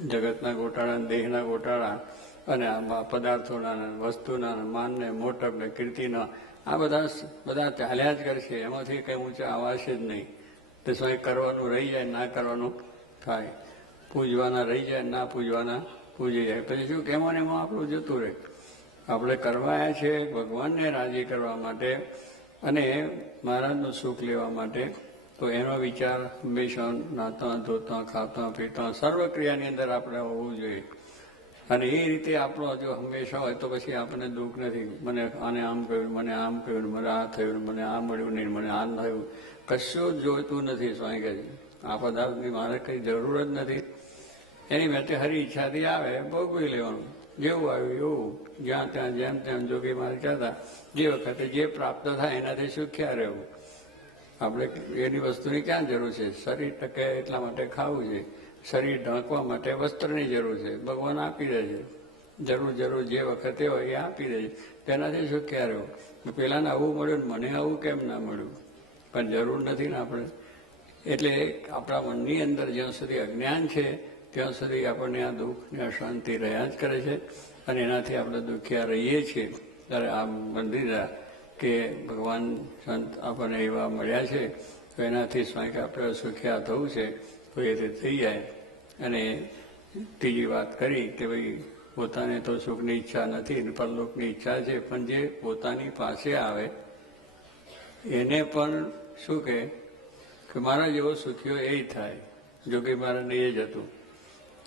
જગતના ગોટાળા, દેહના ગોટાળા અને આ પદાર્થોના, વસ્તુના, માનને, મોટપને, કીર્તિના, આ બધા ચાલ્યા જ કરશે. એમાંથી કંઈ ઊંચા આવાશે જ નહીં. તે સ્વયં કરવાનું રહી જાય, ના કરવાનું થાય. પૂજવાના રહી જાય, ના પૂજવાના પૂજી જાય. પછી શું કેમાં એમાં આપણું જતું રહે. આપણે કરવાયા છે ભગવાનને રાજી કરવા માટે અને મહારાજનું સુખ લેવા માટે. તો એનો વિચાર હંમેશા નાતા, ધોતા, ખાતા, પીતા સર્વ ક્રિયાની અંદર આપણે હોવું જોઈએ. અને એ રીતે આપણો જો હંમેશા હોય તો પછી આપણને દુઃખ નથી. મને આને આમ કહ્યું, મને આમ કહ્યું, મને આ થયું, મને આ મળ્યું નહીં, મને આ થયું. કશું જ જોઈતું નથી. સ્વામી કહે આ પદાર્થની મારે કંઈ જરૂર જ નથી. એની માટે હરી ઈચ્છાથી આવે ભોગવી લેવાનું. જેવું આવ્યું એવું, જ્યાં ત્યાં જેમ તેમ જોગી મારે કહેતા જે વખતે જે પ્રાપ્ત થાય એનાથી સુખ્યા રહેવું. આપણે એની વસ્તુની ક્યાં જરૂર છે? શરીર ટકે એટલા માટે ખાવું છે. શરીર ઢાંકવા માટે વસ્ત્રની જરૂર છે. ભગવાન આપી દે છે. જરૂર જે વખતે હોય એ આપી દે છે. તેનાથી સુખ્યા રહેવું. પેલાને આવું મળ્યું ને મને આવું કેમ ના મળ્યું? પણ જરૂર નથી ને આપણે. એટલે આપણા મનની અંદર જ્યાં સુધી અજ્ઞાન છે ત્યાં સુધી આપણને આ દુઃખ ને અશાંતિ રહ્યા જ કરે છે. અને એનાથી આપણે દુખ્યા રહીએ છીએ. ત્યારે આ મંદિર કે ભગવાન સંત આપણને એવા મળ્યા છે તો એનાથી સ્વાય આપણે સુખ્યા થવું છે તો એ રીતે થઈ જાય. અને ત્રીજી વાત કરી કે ભાઈ પોતાને તો સુખની ઈચ્છા નથી, પરલોકની ઈચ્છા છે, પણ જે પોતાની પાસે આવે એને પણ શું કે મારા જેવો સુખ્યો એ થાય. જોકે મારાને એ જ હતું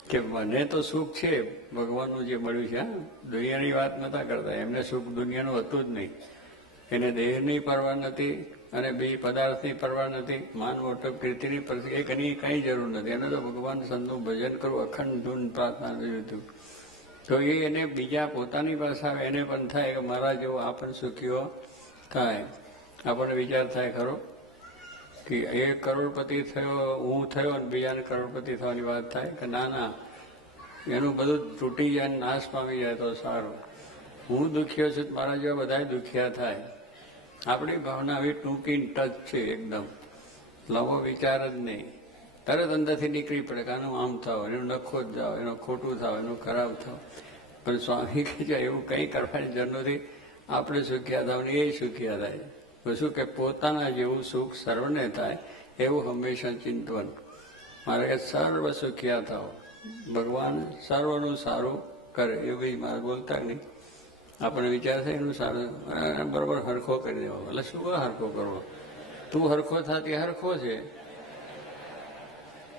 કે મને તો સુખ છે ભગવાનનું જે મળ્યું છે. દુનિયાની વાત નતા કરતા. એમને સુખ દુનિયાનું હતું જ નહીં. એને દેહની પરવા નથી અને બે પદાર્થની પરવા નથી. માન મોટપ કીર્તિની એની કંઈ જરૂર નથી. એને તો ભગવાન સંતનું ભજન કરવું, અખંડ ધૂન પ્રાર્થના હતું. તો એને બીજા પોતાની પાસે આવે એને પણ થાય કે મારા જેવો આ પણ સુખીઓ થાય. આપણને વિચાર થાય ખરો કે એક કરોડપતિ થયો, હું થયો અને બીજાને કરોડપતિ થવાની વાત થાય કે ના, એનું બધું તૂટી જાય, નાશ પામી જાય તો સારું. હું દુખ્યો છું, મારા જેવા બધા દુખ્યા થાય. આપણી ભાવના આવી ટૂંકી ટચ છે એકદમ. લાંબો વિચાર જ નહીં. તરત અંદરથી નીકળી પડે કે આનું આમ થાવ, એનું નખો જ જાવ, એનું ખોટું થાવ, એનું ખરાબ થાવ. પણ સ્વામી કહે છે એવું કંઈ કરવાની જરૂર નથી. આપણે સુખ્યા થાવ ને એ સુખ્યા થાય. તો શું કે પોતાના જેવું સુખ સર્વને થાય એવું હંમેશા ચિંતવન. મારે કે સર્વ સુખ્યા થાવ, ભગવાન સર્વનું સારું કરે એવું કંઈ મારે બોલતા નહીં. આપણને વિચાર થાય એનું સારું બરોબર હરખો કરી દેવો. એટલે શું હરખો કરવો? તું હરખો થતી હરખો છે.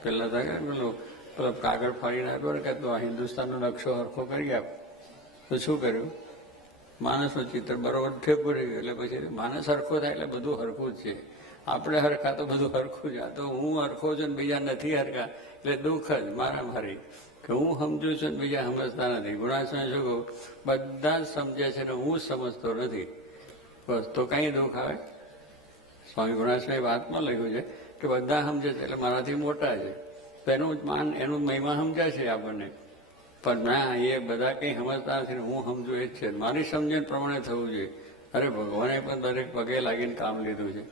પેલા પેલો કાગળ ફાડીને આપ્યો ને કે તું આ હિન્દુસ્તાનનો નકશો હરખો કરી આપ. તો શું કર્યું? માણસનું ચિત્ર બરોબર ઠેપું રહ્યું. એટલે પછી માણસ હરખો થાય એટલે બધું હરખું જ છે. આપણે હરખા તો બધું હરખું જ. આ તો હું હરખો છું ને બીજા નથી હરખા એટલે દુઃખ જ મારામારી કે હું સમજુ છું ને બીજા સમજતા નથી. ગુણાશ્રય શું કહું? બધા જ સમજે છે ને હું સમજતો નથી. બસ તો કઈ દુઃખ આવે? સ્વામી ગુણાશ્રય વાતમાં લખ્યું છે કે બધા સમજે છે એટલે મારાથી મોટા છે તો એનું માન, એનું મહિમા સમજાય છે આપણને. પણ ના, એ બધા કંઈ સમજતા નથી. હું સમજુ એ જ છે. મારી સમજણ પ્રમાણે થવું જોઈએ. અરે ભગવાને પણ દરેક પગે લાગીને કામ લીધું છે.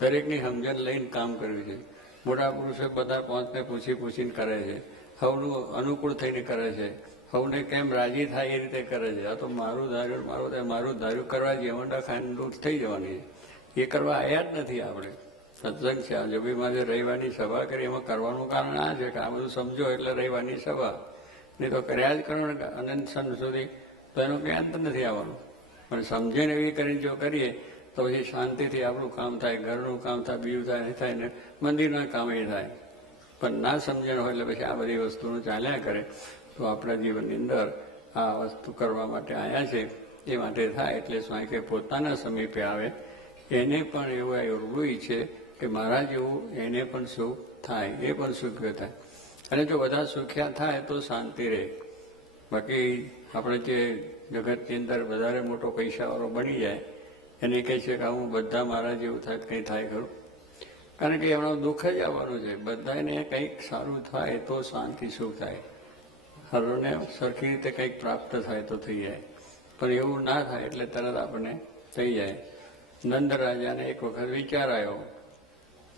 દરેકની સમજણ લઈને કામ કર્યું છે. મોટા પુરુષો બધા પહોંચને પૂછીને કરે છે. સૌનું અનુકૂળ થઈને કરે છે. સૌને કેમ રાજી થાય એ રીતે કરે છે. આ તો મારું ધાર્યું કરવા જેવંડા ખાઈને લૂંટ થઈ જવાની છે. એ કરવા આવ્યા જ નથી આપણે. સત્સંગ છે. આ જબીમાં જે રવિવારની સભા કરી એમાં કરવાનું કારણ આ છે કે આ બધું સમજો એટલે રવિવારની સભા. નહીં તો કર્યા જ કરો ને અનંત સન સુધી તો એનો કંઈ અંત નથી આવવાનું. પણ સમજણ એવી કરીને જો કરીએ તો પછી શાંતિથી આપણું કામ થાય, ઘરનું કામ થાય, બીજું થાય ને મંદિરના કામ એ થાય. પણ ના સમજણ હોય એટલે પછી આ બધી વસ્તુનું ચાલ્યા કરે. તો આપણા જીવનની અંદર આ વસ્તુ કરવા માટે આવ્યા છે એ માટે થાય. એટલે સ્વામી કે પોતાના સમીપે આવે એને પણ એવું રૂઈ છે કે મારા જેવું એને પણ સુખ થાય, એ પણ સુખ્ય થાય. અને જો બધા સુખ્યા થાય તો શાંતિ રહે. બાકી આપણે જે જગતની અંદર વધારે મોટો પૈસાવાળો બની જાય એને કહે છે કે હું બધા મારા જેવું થાય, કંઈ થાય ખરું? કારણ કે એમનું દુઃખ જ આવવાનું છે. બધાને કંઈક સારું થાય તો શાંતિ સુખ થાય. હરોને સરખી રીતે કંઈક પ્રાપ્ત થાય તો થઈ જાય. પણ એવું ના થાય એટલે તરત આપણને થઈ જાય. નંદ રાજાને એક વખત વિચાર આવ્યો.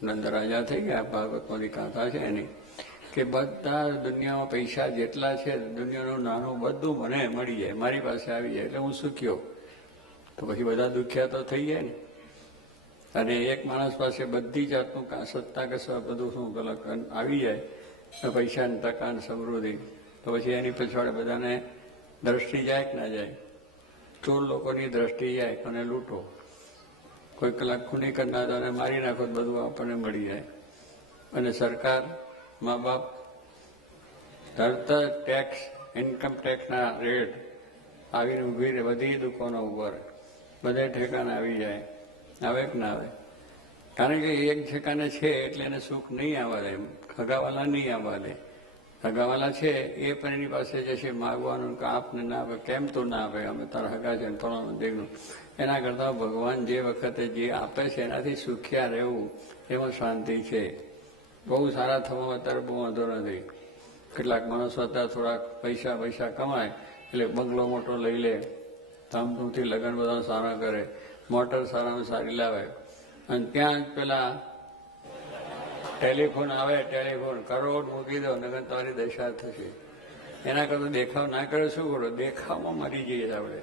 નંદ રાજા થઈ ગયા, ભાગવતમાંથી ગાથા છે એની. કે બધા દુનિયામાં પૈસા જેટલા છે દુનિયાનું નાનું બધું મને મળી જાય, મારી પાસે આવી જાય એટલે હું સુખ્યો. તો પછી બધા દુખ્યા તો થઈ જાય ને. અને એક માણસ પાસે બધી જાતનું સત્તા કે બધું શું ગલક આવી જાય તો પૈસાની ટકા ને સમૃદ્ધિ, તો પછી એની પછાડે બધાને દ્રષ્ટિ જાય કે ના જાય? ચોર લોકોની દ્રષ્ટિ જાય અને લૂંટો. કોઈ કલાક ખૂની કરનાર અને મારી નાખો તો બધું આપણને મળી જાય. અને સરકાર, મા બાપ તરત ટેક્સ, ઇન્કમ ટેક્સના રેટ આવીને ઊભી રહે, બધી દુકાનો ઉભા રહે, બધે ઠેકાને આવી જાય. આવે કે ના આવે? કારણ કે એક ઠેકાને છે એટલે એને સુખ નહીં આવવા દે, હગાવાલા નહીં આવવા દે. હગાવાલા છે એ પણ એની પાસે જશે માગવાનું કે આપને ના આપે, કેમ તો ના આપે, અમે તારા હગા છે ફલાણું દેખનું. એના કરતાં ભગવાન જે વખતે જે આપે છે એનાથી સુખ્યા રહેવું, એમાં શાંતિ છે. બહુ સારા થવામાં અત્યારે બહુ વાંધો નથી. કેટલાક માણસો અત્યારે થોડાક પૈસા કમાય એટલે બંગલો મોટો લઈ લે, ધામધૂમથી લગ્ન બધા સારા કરે, મોટર સારામાં સારી લાવે, અને ત્યાં જ પેલા ટેલિફોન આવે, ટેલિફોન કરોડ મૂકી દો નગર તમારી દશા થશે. એના કરતાં દેખાવ ના કરે શું કરો? દેખાવમાં મરી જઈએ આપણે.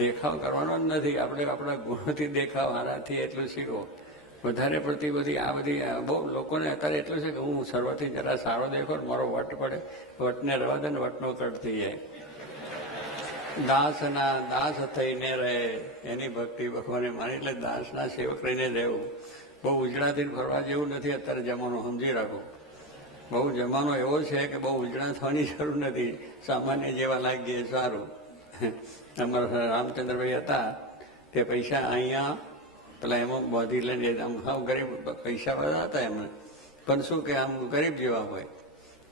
દેખાવ કરવાનો જ નથી આપણે, આપણા ગુણોથી દેખાવ હારાથી એટલું શીખો. વધારે પડતી બધી આ બધી બહુ લોકોને અત્યારે એટલું છે કે હું સર્વથી જરા સારો દેખો ને મારો વટ પડે, વટને રવા દે ને વટનો કટ થઈ જાય. દાસના દાસ થઈને રહે એની ભક્તિ ભગવાને માની, એટલે દાસના સેવક રહીને રહેવું. બહુ ઉજળાથી ફરવા જેવું નથી અત્યારે જમાનો, સમજી રાખો. બહુ જમાનો એવો છે કે બહુ ઉજળા થવાની જરૂર નથી, સામાન્ય જેવા લાગીએ સારું. અમારા રામચંદ્રભાઈ હતા તે પૈસા અહીંયા પેલા એમાં બાંધી લઈને આમ હાવ ગરીબ, પૈસા બધા હતા એમને, પણ શું કે આમ ગરીબ જેવા હોય.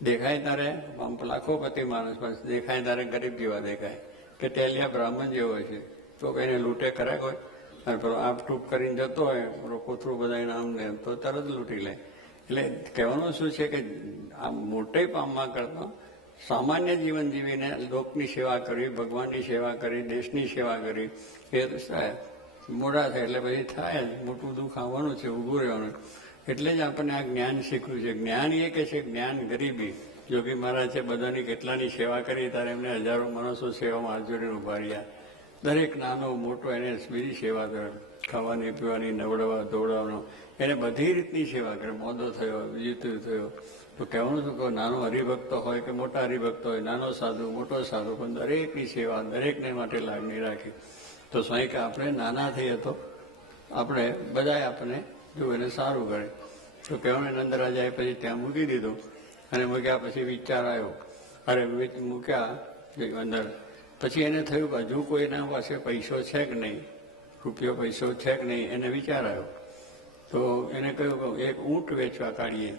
દેખાય તારે આમ લાખોપતિ માણસ પાસે દેખાય તારે ગરીબ જેવા દેખાય, કે ટેલિયા બ્રાહ્મણ જેવો છે. તો કઈને લૂંટે કરે કોઈ? અને પેલો આપટૂપ કરીને જતો હોય કોથરું બધા નામ ને તો તરત લૂંટી લે. એટલે કહેવાનું શું છે કે આ મોટે પામવા કરતા સામાન્ય જીવન જીવીને લોકની સેવા કરવી, ભગવાનની સેવા કરી, દેશની સેવા કરી, એ થાય. મોડા થાય એટલે પછી થાય જ, મોટું દુઃખ આવવાનું છે, ઊભું રહેવાનું. એટલે જ આપણને આ જ્ઞાન શીખવ્યું છે. જ્ઞાન એ કે છે જ્ઞાન ગરીબી. જોગી મહારાજ છે બધાની કેટલાની સેવા કરી, ત્યારે એમને હજારો માણસો સેવામાં હાથ જોડીને ઉભા રહ્યા. દરેક નાનો મોટો એને બીજી સેવા કરે, ખાવાની પીવાની, નવડાવવા ધોવડાવવાનો, એને બધી રીતની સેવા કરે. મોદો થયો, જીતું થયો, તો કહેવાનું શું કહો, નાનો હરિભક્ત હોય કે મોટા હરિભક્ત હોય, નાનો સાધુ મોટો સાધુ, પણ દરેકની સેવા, દરેકને માટે લાગણી રાખી. તો સ્વાય કે આપણે નાના થઈએ તો આપણે બધાએ આપણને જો એને સારું કરે. તો કહેવાનું નંદરાજાએ પછી ત્યાં મૂકી દીધું, અને મૂક્યા પછી વિચાર આવ્યો, અરે મૂક્યા અંદર. પછી એને થયું કે હજુ કોઈના પાસે પૈસો છે કે નહીં, રૂપિયો પૈસો છે કે નહીં, એને વિચાર આવ્યો. તો એને કહ્યું કે એક ઊંટ વેચવા કાઢીએ.